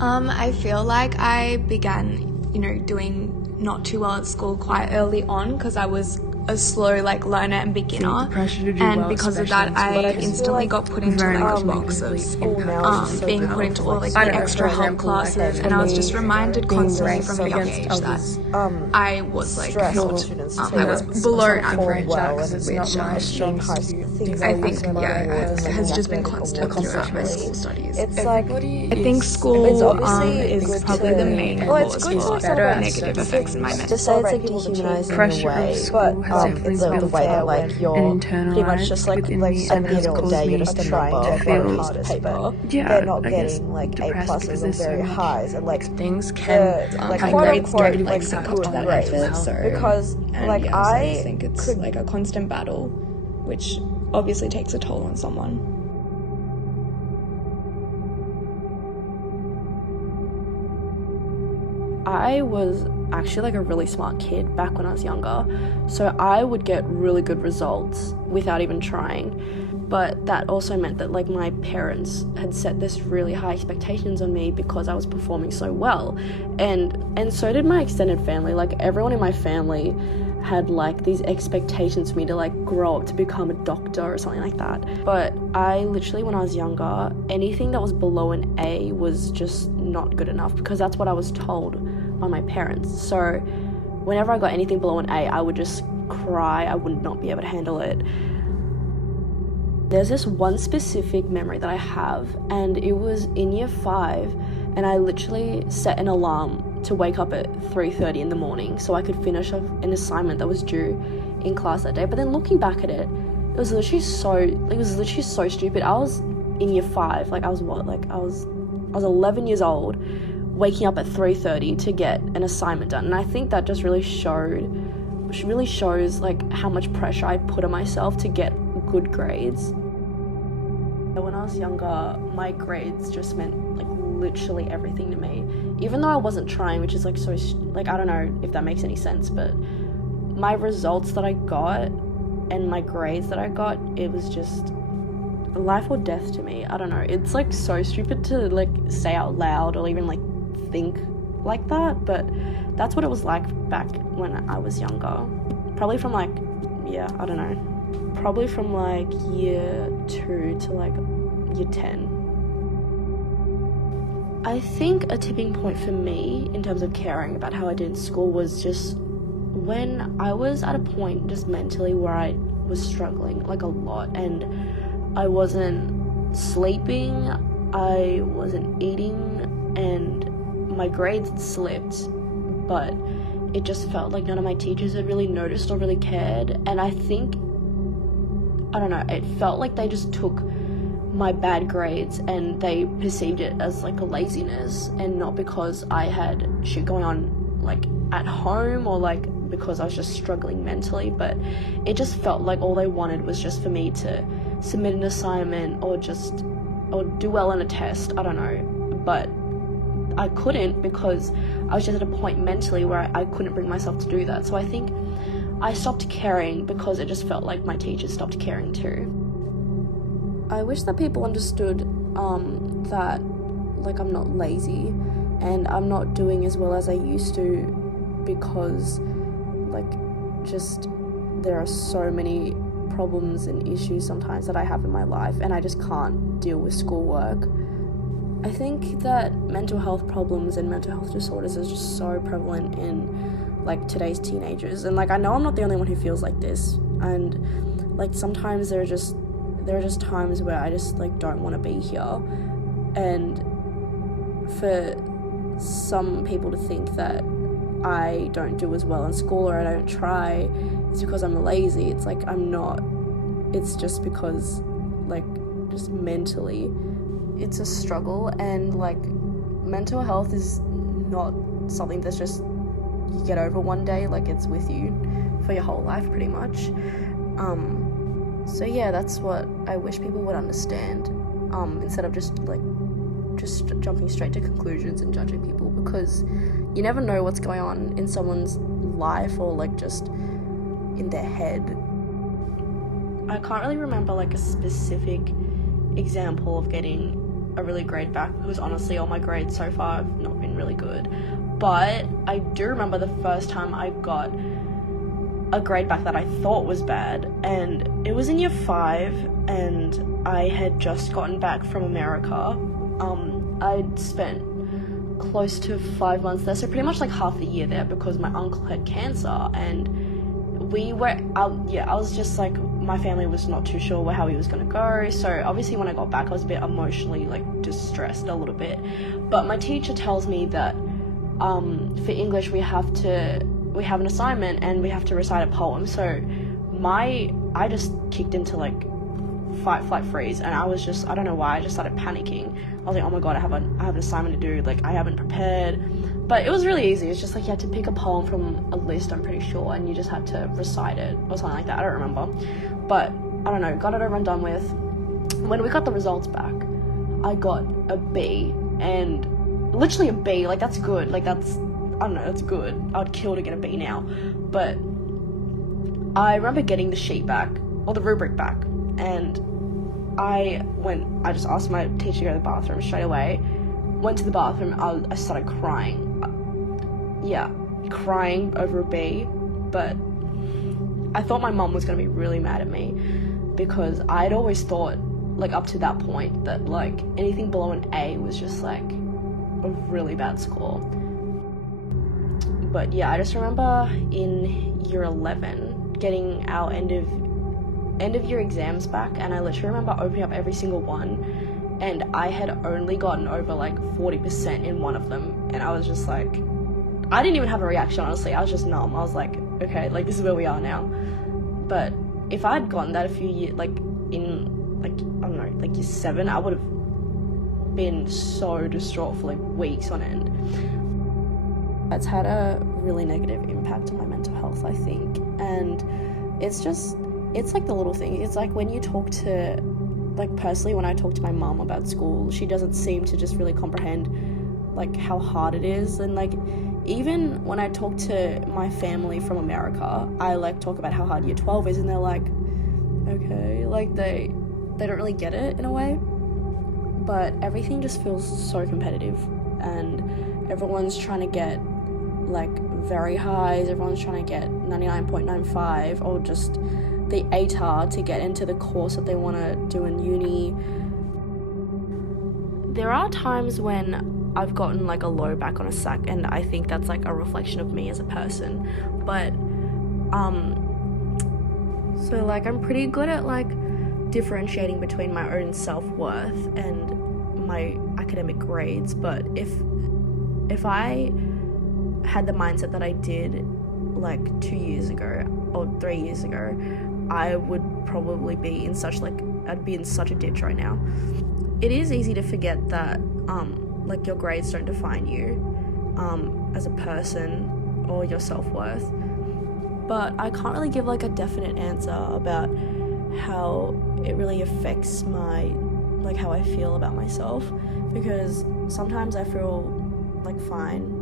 I feel like I began, doing not too well at school quite early on because I was a slow learner and beginner, and because of that I instantly got put into a box of being put into all the extra help classes, and I was just reminded constantly from a young age that I was I was below average, which I think has just been constant throughout my school studies. I think school is probably the main cause for negative effects in my mental health. It's dehumanizing in a way, but the way that you're pretty much just at the end of the day you're just a number on a piece of paper. They're not getting A pluses or very highs, and things can quote unquote good grades, because I think it's a constant battle, which obviously takes a toll on someone. I was actually a really smart kid back when I was younger, so I would get really good results without even trying, but that also meant that my parents had set this really high expectations on me because I was performing so well, and so did my extended family. Everyone in my family had these expectations for me to grow up to become a doctor or something like that, but I literally, when I was younger, anything that was below an A was just not good enough because that's what I was told by my parents. So whenever I got anything below an A, I would just cry. I would not be able to handle it. There's this one specific memory that I have, and it was in year 5, and I literally set an alarm to wake up at 3:30 in the morning so I could finish off an assignment that was due in class that day. But then looking back at it, it was literally so stupid. I was in year 5, I was 11 years old, waking up at 3:30 to get an assignment done, and I think that just really shows how much pressure I put on myself to get good grades. When I was younger, my grades just meant literally everything to me, even though I wasn't trying, which is I don't know if that makes any sense, but my results that I got and my grades that I got, it was just life or death to me. I don't know, it's so stupid to say out loud or even think like that, but that's what it was like back when I was younger. Probably from probably from year 2 to year 10. I think a tipping point for me in terms of caring about how I did in school was just when I was at a point just mentally where I was struggling a lot, and I wasn't sleeping, I wasn't eating, and my grades had slipped, but it just felt like none of my teachers had really noticed or really cared, and I think, I don't know, it felt like they just took my bad grades and they perceived it as a laziness, and not because I had shit going on at home or because I was just struggling mentally, but it just felt like all they wanted was just for me to submit an assignment or do well on a test, I don't know, but I couldn't because I was just at a point mentally where I couldn't bring myself to do that. So I think I stopped caring because it just felt like my teachers stopped caring too. I wish that people understood that I'm not lazy and I'm not doing as well as I used to because just there are so many problems and issues sometimes that I have in my life, and I just can't deal with schoolwork. I think that mental health problems and mental health disorders is just so prevalent in today's teenagers, and I know I'm not the only one who feels like this, and sometimes there are just times where I just don't want to be here, and for some people to think that I don't do as well in school or I don't try, it's because I'm lazy. It's I'm not. It's just because just mentally it's a struggle, and mental health is not something that's just you get over one day. It's with you for your whole life pretty much. So yeah, that's what I wish people would understand, instead of just jumping straight to conclusions and judging people, because you never know what's going on in someone's life or just in their head. I can't really remember a specific example of getting a really great back, because honestly all my grades so far have not been really good. But I do remember the first time I got a grade back that I thought was bad, and it was in year 5, and I had just gotten back from America. I'd spent close to 5 months there, so pretty much like half the year there, because my uncle had cancer, and we were, I was just like, my family was not too sure how he was going to go, so obviously when I got back I was a bit emotionally like distressed a little bit. But my teacher tells me that for English we have an assignment and we have to recite a poem, so I just kicked into like fight, flight, freeze, and I was just, I don't know why, I just started panicking. I was like, oh my god, I have an assignment to do, like I haven't prepared. But it was really easy. It's just like you had to pick a poem from a list, I'm pretty sure, and you just had to recite it or something like that. I don't remember. But I don't know, got it over and done with. When we got the results back, I got a B, and literally a B, like that's good. Like that's, I don't know, that's good. I'd kill to get a B now. But I remember getting the sheet back, or the rubric back, and I just asked my teacher to go to the bathroom straight away. Went to the bathroom, I started crying. Crying over a B, but I thought my mum was going to be really mad at me, because I'd always thought, like up to that point, that like anything below an A was just like a really bad score. But yeah, I just remember in year 11 getting our end of year exams back, and I literally remember opening up every single one, and I had only gotten over like 40% in one of them, and I was just like, I didn't even have a reaction, honestly. I was just numb. I was like, okay, like this is where we are now. But if I'd gotten that a few years, like in like, I don't know, like year 7, I would have been so distraught for like weeks on end. It's had a really negative impact on my mental health, I think, and it's like the little thing. It's like when you talk to, like personally, when I talk to my mum about school, she doesn't seem to just really comprehend like how hard it is. And like even when I talk to my family from America, I like talk about how hard year 12 is, and they're like, okay, like they don't really get it in a way. But everything just feels so competitive, and everyone's trying to get like very highs, everyone's trying to get 99.95 or just the ATAR to get into the course that they want to do in uni. There are times when I've gotten like a low back on a SAC, and I think that's like a reflection of me as a person. But so like I'm pretty good at like differentiating between my own self-worth and my academic grades. But if I had the mindset that I did like 2 years ago or 3 years ago, I would probably be in such I'd be in such a ditch right now. It is easy to forget that like your grades don't define you as a person or your self-worth. But I can't really give like a definite answer about how it really affects my, like how I feel about myself, because sometimes I feel like fine,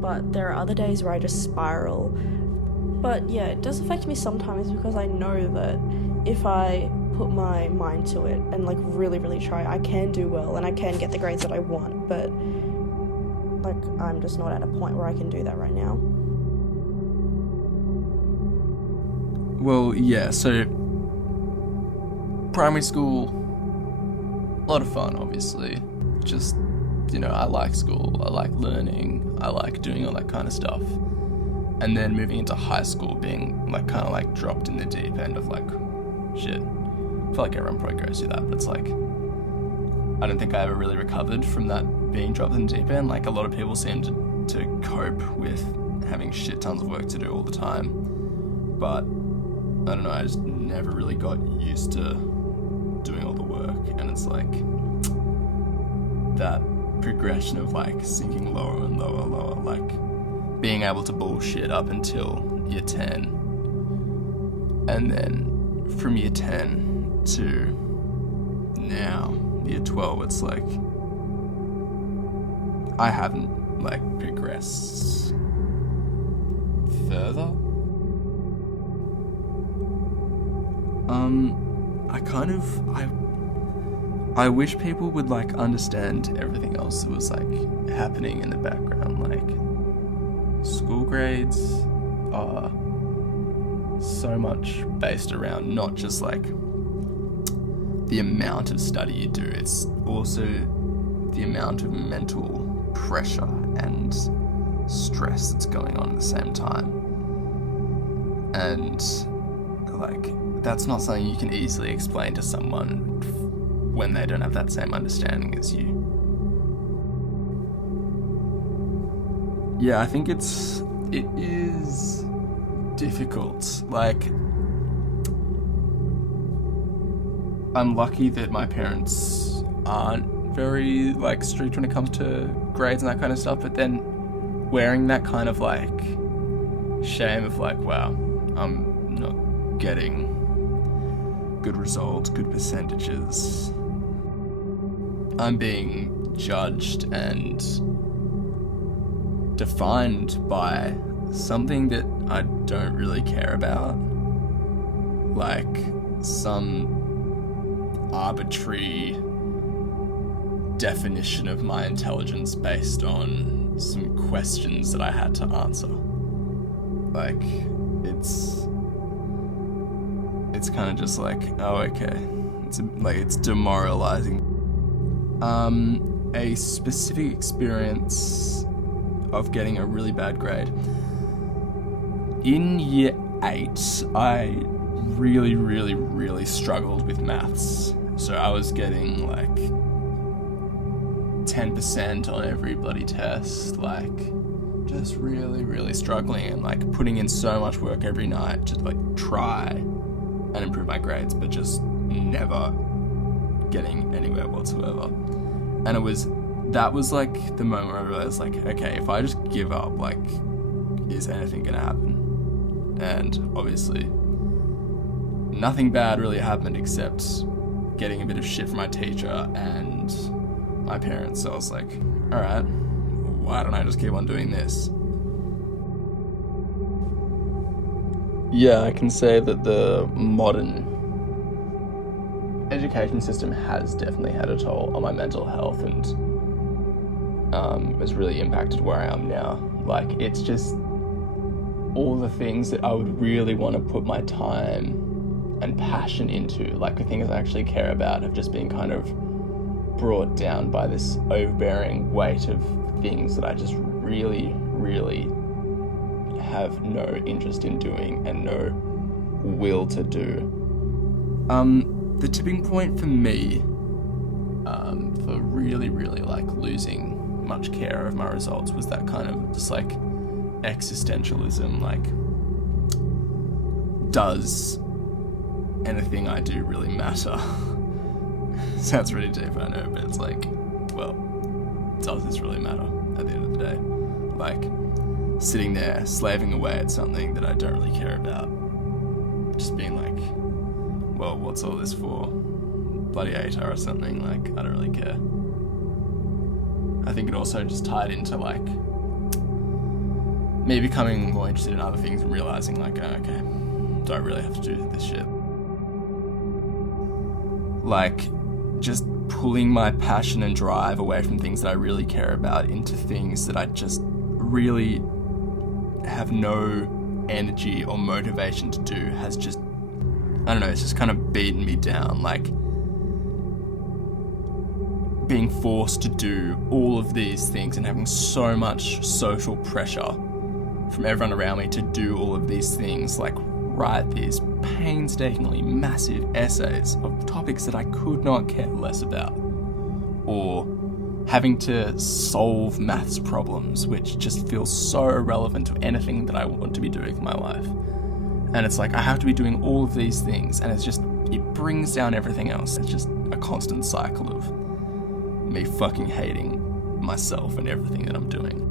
but there are other days where I just spiral. But yeah, it does affect me sometimes, because I know that if I put my mind to it and like really, really try, I can do well and I can get the grades that I want, but like I'm just not at a point where I can do that right now. Well, yeah, so primary school, a lot of fun, obviously. Just, you know, I like school, I like learning, I like doing all that kind of stuff. And then moving into high school, being like kind of like dropped in the deep end of like, shit. I feel like everyone probably goes through that, but it's like, I don't think I ever really recovered from that being dropped in the deep end. Like a lot of people seem to cope with having shit tons of work to do all the time. But I don't know, I just never really got used to doing all the work, and it's like that progression of like sinking lower and lower, like being able to bullshit up until year 10, and then from year 10 to now, year 12, it's like I haven't like progressed further. I wish people would, like, understand everything else that was, like, happening in the background. Like, school grades are so much based around not just, like, the amount of study you do, it's also the amount of mental pressure and stress that's going on at the same time. And, like, that's not something you can easily explain to someone when they don't have that same understanding as you. Yeah, I think it is difficult. Like, I'm lucky that my parents aren't very, like, strict when it comes to grades and that kind of stuff, but then wearing that kind of, like, shame of, like, wow, I'm not getting good results, good percentages. I'm being judged and defined by something that I don't really care about. Like, some arbitrary definition of my intelligence based on some questions that I had to answer. Like, it's kind of just like, oh, okay. It's demoralizing. A specific experience of getting a really bad grade. In year 8, I really, really, really struggled with maths. So I was getting, like, 10% on every bloody test, like, just really, really struggling and, like, putting in so much work every night to, like, try and improve my grades, but just never getting anywhere whatsoever. And that was like the moment where I realized, like, okay, if I just give up, like, is anything gonna happen? And obviously nothing bad really happened except getting a bit of shit from my teacher and my parents. So I was like, all right, why don't I just keep on doing this? Yeah, I can say that the modern education system has definitely had a toll on my mental health and has really impacted where I am now. Like, it's just all the things that I would really want to put my time and passion into, like the things I actually care about, have just been kind of brought down by this overbearing weight of things that I just really, really have no interest in doing and no will to do. The tipping point for me, for really, really, like, losing much care of my results was that kind of just, like, existentialism, like, does anything I do really matter? Sounds really deep, I know, but it's like, well, does this really matter at the end of the day? Like, sitting there, slaving away at something that I don't really care about, just being like, well, what's all this for? Bloody ATAR or something, like, I don't really care. I think it also just tied into, like, me becoming more interested in other things and realising, like, okay, do I really have to do this shit? Like, just pulling my passion and drive away from things that I really care about into things that I just really have no energy or motivation to do has just, I don't know, it's just kind of beaten me down. Like, being forced to do all of these things and having so much social pressure from everyone around me to do all of these things, like write these painstakingly massive essays of topics that I could not care less about, or having to solve maths problems which just feel so irrelevant to anything that I want to be doing with my life. And it's like, I have to be doing all of these things, and it's just, it brings down everything else. It's just a constant cycle of me fucking hating myself and everything that I'm doing.